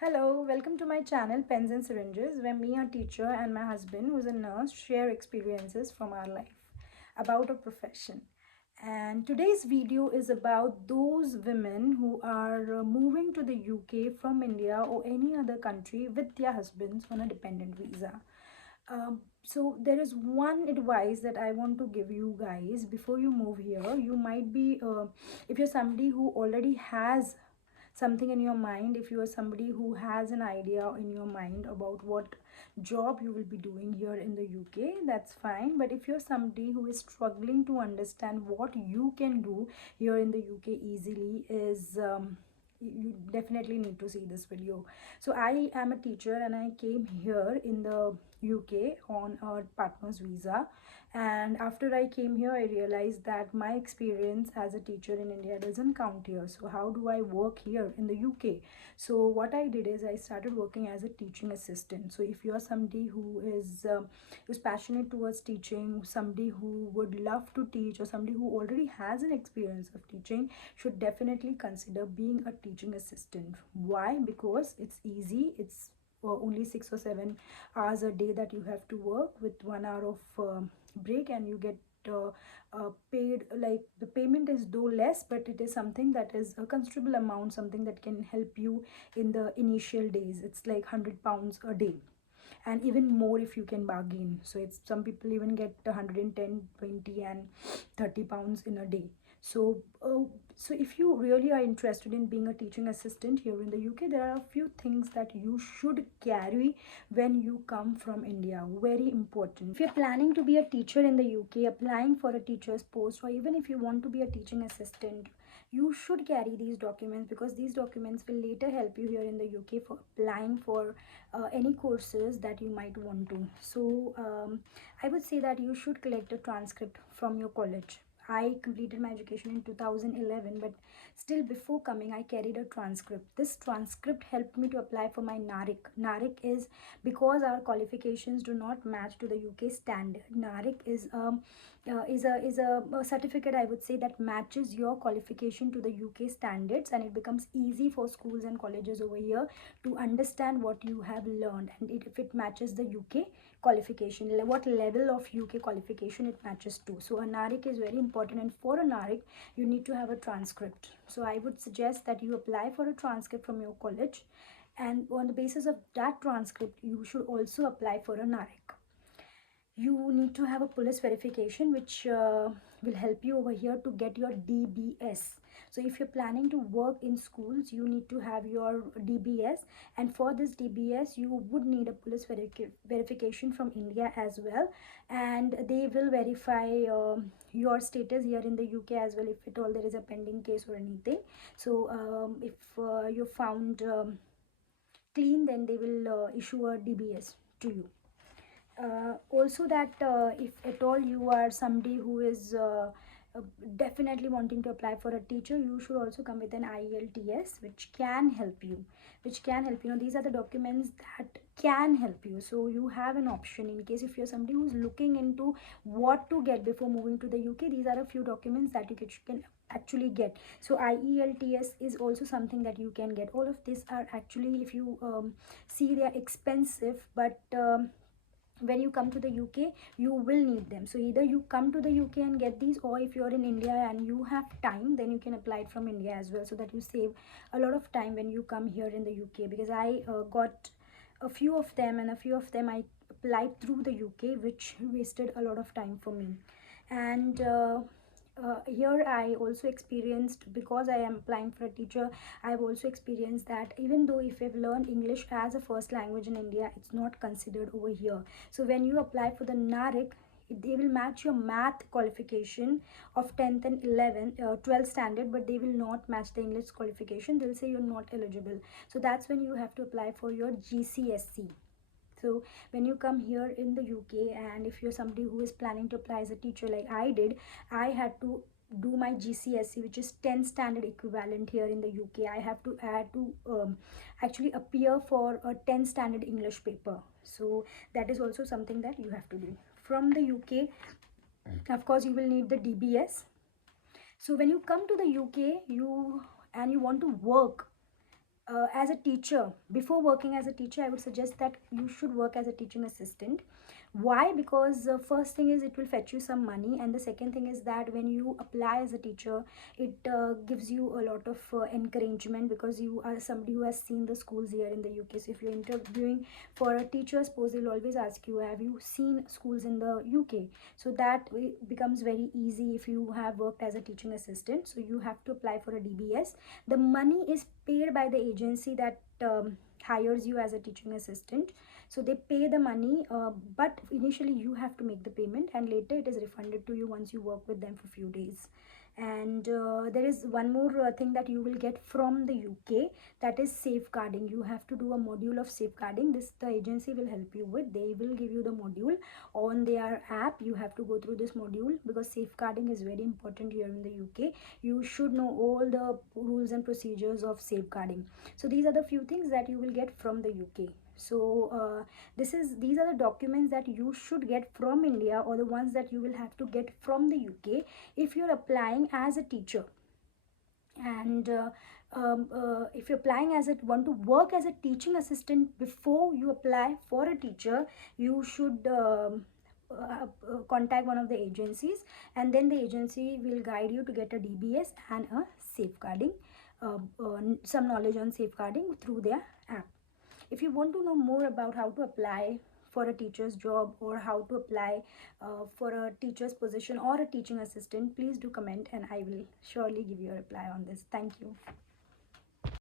Hello, welcome to my channel Pens and Syringes, where me, a teacher, and my husband, who's a nurse, share experiences from our life about a profession. And today's video is about those women who are moving to the UK from India or any other country with their husbands on a dependent visa. So there is one advice that I want to give you guys before you move here. You might be, if you're somebody who already has something in your mind, if you are somebody who has an idea in your mind about what job you will be doing here in the UK, that's fine. But if you're somebody who is struggling to understand what you can do here in the UK easily, is you definitely need to see this video. So I am a teacher and I came here in the UK on a partner's visa, and after I came here I realized that my experience as a teacher in India doesn't count here. So how do I work here in the UK? So what I did is I started working as a teaching assistant. So if you're somebody who's passionate towards teaching, somebody who would love to teach, or somebody who already has an experience of teaching, should definitely consider being a teaching assistant. Why? Because it's easy. It's only 6 or 7 hours a day that you have to work, with 1 hour of break, and you get paid. Like, the payment is though less, but it is something that is a considerable amount, something that can help you in the initial days. It's like £100 a day, and even more if you can bargain. So it's, some people even get 110, 20 and £30 in a day. So if you really are interested in being a teaching assistant here in the UK, there are a few things that you should carry when you come from India. Very important. If you're planning to be a teacher in the UK, applying for a teacher's post, or even if you want to be a teaching assistant, you should carry these documents, because these documents will later help you here in the UK for applying for any courses that you might want to. So I would say that you should collect a transcript from your college. I completed my education in 2011, but still before coming I carried a transcript. This transcript helped me to apply for my NARIC. NARIC is because our qualifications do not match to the UK standard. NARIC is a certificate, I would say, that matches your qualification to the UK standards, and it becomes easy for schools and colleges over here to understand what you have learned, and if it matches the UK qualification, what level of UK qualification it matches to. So a NARIC is very important, and for a NARIC you need to have a transcript. So I would suggest that you apply for a transcript from your college, and on the basis of that transcript you should also apply for a NARIC. You need to have a police verification, which will help you over here to get your DBS. So if you're planning to work in schools, you need to have your DBS, and for this DBS you would need a police verification from India as well, and they will verify your status here in the UK as well, if at all there is a pending case or anything. So if you're found clean, then they will issue a DBS to you. Also, that if at all you are somebody who is definitely wanting to apply for a teacher, you should also come with an IELTS, which can help you. These are the documents that can help you. So you have an option in case if you're somebody who's looking into what to get before moving to the UK. These are a few documents that you can actually get. So IELTS is also something that you can get. All of these are actually, if you see, they are expensive, but when you come to the UK you will need them. So either you come to the UK and get these, or if you're in India and you have time, then you can apply it from India as well, so that you save a lot of time when you come here in the UK. Because I got a few of them, and a few of them I applied through the UK, which wasted a lot of time for me. And here I also experienced, because I am applying for a teacher, I have also experienced that even though if you've learned English as a first language in India, it's not considered over here. So when you apply for the NARIC, they will match your math qualification of 10th and 12th standard, but they will not match the English qualification. They'll say you're not eligible. So that's when you have to apply for your GCSE. So when you come here in the UK, and if you're somebody who is planning to apply as a teacher like I did, I had to do my GCSE, which is 10th standard equivalent here in the UK. I have to actually appear for a 10th standard English paper. So that is also something that you have to do. From the UK, of course, you will need the DBS. So when you come to the UK, you want to work as a teacher, before working as a teacher, I would suggest that you should work as a teaching assistant. Why? Because first thing is it will fetch you some money, and the second thing is that when you apply as a teacher, it gives you a lot of encouragement, because you are somebody who has seen the schools here in the UK. So if you're interviewing for a teacher's post, they'll always ask you, have you seen schools in the UK? So that becomes very easy if you have worked as a teaching assistant. So you have to apply for a DBS. The money is paid by the agency that hires you as a teaching assistant. So they pay the money, but initially you have to make the payment, and later it is refunded to you once you work with them for few days. And there is one more thing that you will get from the UK, that is safeguarding. You have to do a module of safeguarding. This the agency will help you with. They will give you the module on their app. You have to go through this module, because safeguarding is very important here in the UK. You should know all the rules and procedures of safeguarding. So these are the few things that you will get from the UK. So these are the documents that you should get from India, or the ones that you will have to get from the UK if you're applying as a teacher. And if you're applying as want to work as a teaching assistant, before you apply for a teacher, you should contact one of the agencies, and then the agency will guide you to get a DBS and a safeguarding, some knowledge on safeguarding through their app. If you want to know more about how to apply for a teacher's job, or how to apply for a teacher's position or a teaching assistant, please do comment, and I will surely give you a reply on this. Thank you.